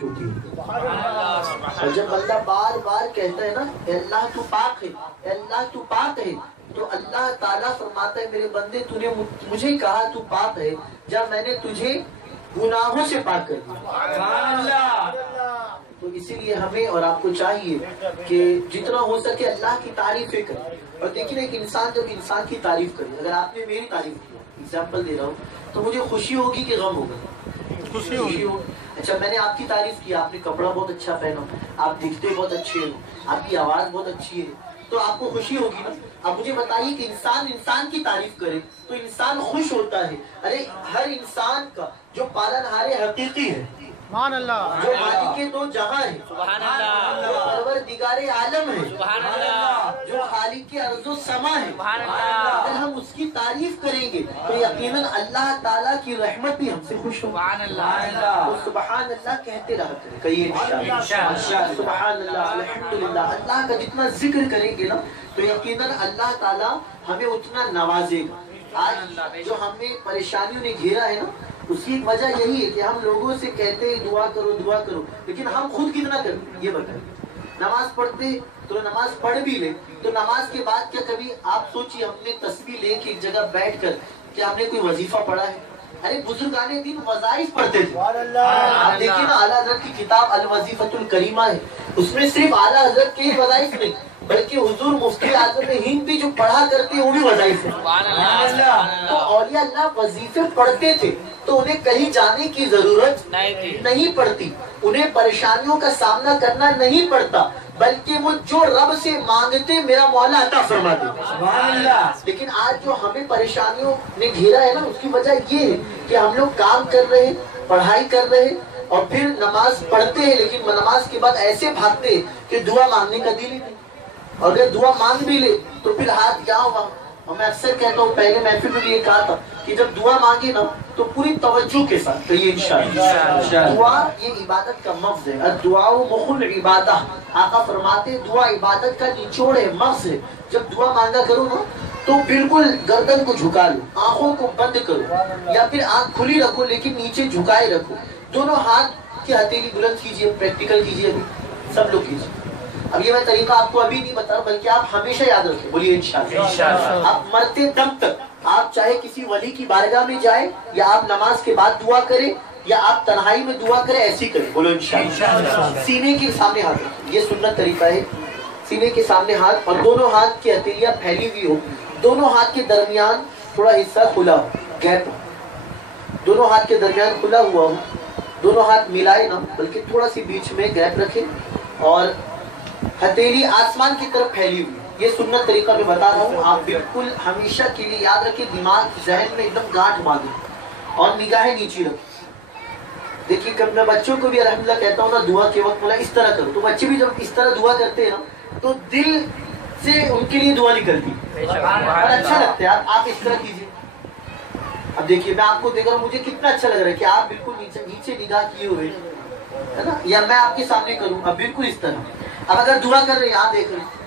اور جب بندہ بار بار کہتا ہے نا اللہ تو پاک ہے، اللہ تو پاک ہے، تو اللہ تعالیٰ فرماتا ہے میرے بندے تو نے مجھے کہا تو پاک ہے جب میں نے تجھے گناہوں سے پاک کر دیا۔ تو اسی لیے ہمیں اور آپ کو چاہیے کہ جتنا ہو سکے اللہ کی تعریفیں کریں۔ اور دیکھیں ایک انسان جب انسان کی تعریف کرے، اگر آپ نے میری تعریف کی، ایگزامپل دے رہا ہوں، تو مجھے خوشی ہوگی کہ غم ہوگا؟ خوشی ہوگی۔ اچھا میں نے آپ کی تعریف کی، آپ نے کپڑا بہت اچھا پہنا، آپ دکھتے بہت اچھے ہو، آپ کی آواز بہت اچھی ہے، تو آپ کو خوشی ہوگی نا۔ اب مجھے بتائیے کہ انسان کی تعریف کرے تو انسان خوش ہوتا ہے۔ ارے ہر انسان کا جو پالنہار حقیقی ہے، سبحان اللہ، جو مالک دو جہاں ہے، سبحان اللہ، جو پروردگار عالم ہے، سبحان اللہ، جو خالق ارض و سما ہے، سبحان اللہ، اگر ہم اس کی تعریف کریں گے تو یقیناً اللہ تعالیٰ کی رحمت بھی ہم سے خوش ہوگی۔ سبحان اللہ، تو سبحان اللہ کہتے رہا کریں، کہیے انشاءاللہ سبحان اللہ، الحمدللہ۔ اللہ کا جتنا ذکر کریں گے نا تو یقیناً اللہ تعالیٰ ہمیں اتنا نوازے گا۔ آج جو ہمیں پریشانیوں نے گھیرا ہے نا، اس کی ایک وجہ یہی ہے کہ ہم لوگوں سے کہتے ہیں دعا کرو دعا کرو، لیکن ہم خود کتنا کرتے یہ بتائیں۔ نماز پڑھتے تو نماز پڑھ بھی لے تو نماز کے بعد کیا کبھی آپ سوچیے ہم نے تسبیح لے کے ایک جگہ بیٹھ کر کیا ہم نے کوئی وظیفہ پڑھا ہے؟ ارے بزرگان دین وظائف پڑھتے تھے۔ آپ دیکھیے نا اعلیٰ حضرت کی کتاب الوظیفۃ الکریمہ ہے، اس میں صرف اعلیٰ حضرت کے وظائف نہیں بلکہ حضور مفتی اعظم ہند بھی جو پڑھا کرتے ہیں وہ بھی وظائف ہیں۔ تو اولیاء اللہ وظیفے پڑھتے تھے تو انہیں کہیں جانے کی ضرورت نہیں پڑتی، انہیں پریشانیوں کا سامنا کرنا نہیں پڑتا، بلکہ وہ جو رب سے مانگتے میرا مولا عطا فرما دیتا۔ لیکن آج جو ہمیں پریشانیوں نے گھیرا ہے نا، اس کی وجہ یہ ہے کہ ہم لوگ کام کر رہے ہیں، پڑھائی کر رہے ہیں اور پھر نماز پڑھتے ہیں، لیکن نماز کے بعد ایسے بھاگتے ہیں کہ دعا مانگنے کا دل ہی نہیں، اور اگر دعا مانگ بھی لے تو پھر ہاتھ یہاں وہاں۔ اور میں اکثر کہتا ہوں، پہلے محفل میں بھی یہ کہا تھا کہ جب دعا مانگے نا تو پوری توجہ کے ساتھ کہیے انشاءاللہ۔ دعا یہ عبادت کا مغز ہے، الدعاء مخ العبادہ، آقا فرماتے دعا عبادت کا نچوڑ ہے، مغز ہے۔ جب دعا مانگا کرو نا تو بالکل گردن کو جھکا لو، آنکھوں کو بند کرو یا پھر آنکھ کھلی رکھو لیکن نیچے جھکائے رکھو، دونوں ہاتھ کی ہتھیلی بلند کیجئے، پریکٹیکل کیجئے، ابھی سب لوگ کیجئے۔ اب یہ میں طریقہ آپ کو ابھی نہیں بتا رہا بلکہ آپ ہمیشہ یاد رکھیں، بولیے انشاءاللہ۔ آپ مرتے دم تک آپ چاہے کسی ولی کی بارگاہ میں جائیں یا آپ نماز کے بعد دعا کریں یا آپ تنہائی میں دعا کریں، ایسی کریں، بولو انشاءاللہ۔ سینے کے سامنے ہاتھ رکھیں، یہ سنت طریقہ ہے، سینے کے سامنے ہاتھ اور دونوں ہاتھ کی ہتھیلیاں پھیلی ہوئی ہو، دونوں ہاتھ کے درمیان تھوڑا حصہ کھلا ہو، گیپ ہو، دونوں ہاتھ کے درمیان کھلا ہوا ہو، دونوں ہاتھ ملائے نہ بلکہ تھوڑا سی بیچ میں گیپ رکھیں اور ہتھیلی آسمان کی طرف پھیلی ہوئی۔ یہ سنت طریقہ میں بتا رہا ہوں، آپ بالکل ہمیشہ کے لیے یاد رکھیں، دماغ ذہن میں ایک دم گانٹھ باندھیں اور نگاہیں نیچی رکھیں۔ دیکھیے کب میں بچوں کو بھی الحمدللہ کہتا ہوں نا دعا کے وقت بولا اس طرح کرو، تو بچے بھی جب اس طرح دعا کرتے ہیں نا تو دل سے ان کے لیے دعا نکلتی اور اچھا لگتا ہے۔ آپ اس طرح کیجیے۔ اب دیکھیے میں آپ کو دیکھ رہا ہوں، مجھے کتنا اچھا لگ رہا ہے کہ آپ بالکل نیچے نگاہ کیے ہوئے ہے نا، یا میں آپ کے سامنے کروں اب بالکل اس طرح۔ اب اگر دعا کر رہے ہیں، یہاں دیکھ رہے ہیں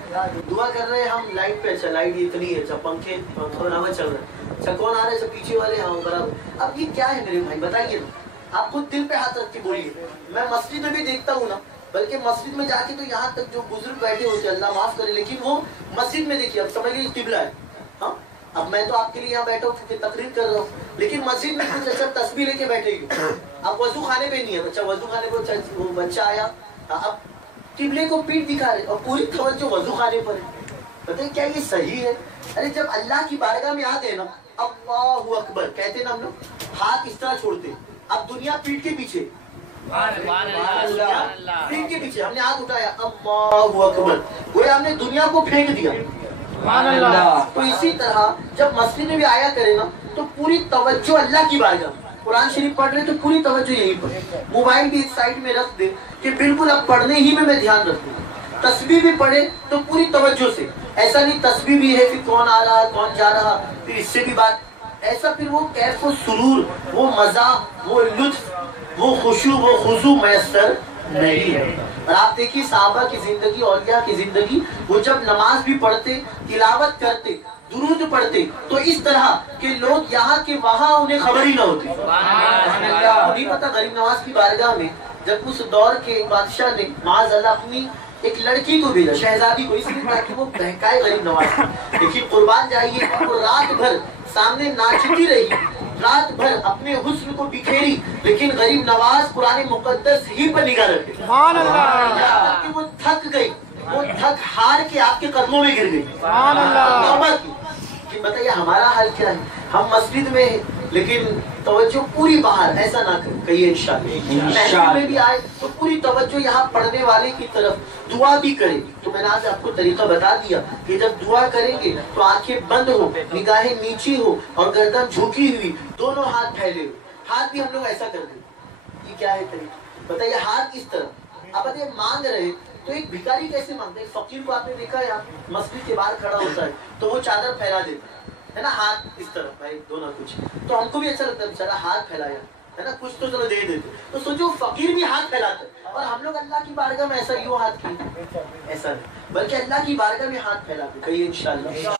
دعا کر رہے ہیں ہم لائٹ پہ، اچھا لائٹ اتنی ہے، اچھا پنکھے ہوا چل رہا ہے، اچھا کون آ رہا ہے، اچھا پیچھے والے، ہاں برابر۔ اب یہ کیا ہے میرے بھائی بتائیے نا، آپ خود دل پہ ہاتھ رکھ کے بولیے۔ میں مسجد میں بھی دیکھتا ہوں نا، بلکہ مسجد میں جا کے تو یہاں تک جو بزرگ بیٹھے ہوتے ہیں اللہ معاف کرے، لیکن وہ مسجد میں دیکھیے اب سمجھ لیجیے قبلہ ہے، ہاں اب میں تو آپ کے لیے یہاں بیٹھا ہوں کیونکہ تقریر کر رہا ہوں، لیکن مسجد میں کچھ اچھا تسبیح لے کے بیٹھے گی، اب وضو خانے پہ نہیں ہے، اچھا وضو خانے پہ وہ بچہ آیا، اب قبلے کو پیٹ دکھا رہے اور پوری توجہ وضو خانے پر ہے۔ بتائیں کیا یہ صحیح ہے؟ ارے جب اللہ کی بارگاہ میں آتے ہیں نا، اللہ اکبر کہتے ہیں نا ہم لوگ، ہاتھ اس طرح چھوڑتے ہیں، اب دنیا پیٹ کے پیچھے، پیٹ کے پیچھے ہم نے ہاتھ اٹھایا، اللہ اکبر، وہ ہم نے دنیا کو پھینک دیا۔ تو اسی طرح جب مسجد میں بھی آیا کرے نا تو پوری توجہ اللہ کی بارگاہ میں، قرآن شریف پڑھ رہے تو پوری توجہ یہیں پر، موبائل بھی ایک سائڈ میں رکھ دے کہ بالکل اب پڑھنے ہی میں دھیان رکھوں، تسبیح بھی پڑھے تو پوری توجہ سے، ایسا نہیں تسبیح بھی ہے پھر کون آ رہا کون جا رہا پھر اس سے بھی بات، ایسا پھر وہ کیف و سرور، وہ مزہ، وہ لطف، وہ خشوع و خضوع میسر نہیں ہے۔ اور آپ دیکھیے صحابہ کی زندگی، اولیاء کی زندگی، وہ جب نماز بھی پڑھتے، تلاوت کرتے، درود پڑھتے تو اس طرح کہ لوگ یہاں کے وہاں انہیں خبر ہی نہ ہوتی۔ نہیں پتا غریب نواز کی بارگاہ میں جب اس دور کے بادشاہ نے معاذ اللہ اپنی ایک لڑکی کو بھیجا، شہزادی کو، اس لیے تاکہ وہ بہکائے غریب نواز۔ لیکن قربان جائیے وہ رات بھر سامنے ناچتی رہی، رات بھر اپنے حسن کو بکھیری، لیکن غریب نواز قرآن مقدس ہی پر نگاہ رکھے، سبحان اللہ، یہاں تک کہ وہ تھک گئی، وہ تھک ہار کے آپ کے قدموں میں گر گئی، سبحان اللہ۔ کہ بتائیے ہمارا حال کیا ہے؟ ہم مسجد میں ہیں لیکن توجہ پوری باہر، ایسا نہ کہیے انشاءاللہ۔ محفل میں بھی آئے تو پوری توجہ یہاں پڑھنے والے کی طرف، دعا بھی کریں۔ تو میں نے آج آپ کو طریقہ بتا دیا کہ جب دعا کریں گے تو آنکھیں بند ہو، نگاہیں نیچی ہو اور گردن جھکی ہوئی، دونوں ہاتھ پھیلے ہوئے، ہاتھ بھی ہم لوگ ایسا کر دیں۔ یہ کیا ہے طریقہ؟ بتائیے ہاتھ اس طرح آپ اگر مانگ رہے تو ایک بھکاری کیسے مانگتے ہیں؟ فقیر کو آپ نے دیکھا ہے، مسجد کے باہر کھڑا ہوتا ہے تو وہ چادر پھیلا دیتا ہے نا، ہاتھ اس طرف بھائی دونوں کچھ، تو ہم کو بھی اچھا لگتا ہے بیچارہ ہاتھ پھیلایا ہے نا، کچھ تو چلو دے دیتے، تو سوچو فقیر بھی ہاتھ پھیلاتا ہے، اور ہم لوگ اللہ کی بارگاہ میں ایسا یوں ہاتھ کی ایسا نہیں، بلکہ اللہ کی بارگاہ میں ہاتھ پھیلاتے، کہیے انشاءاللہ۔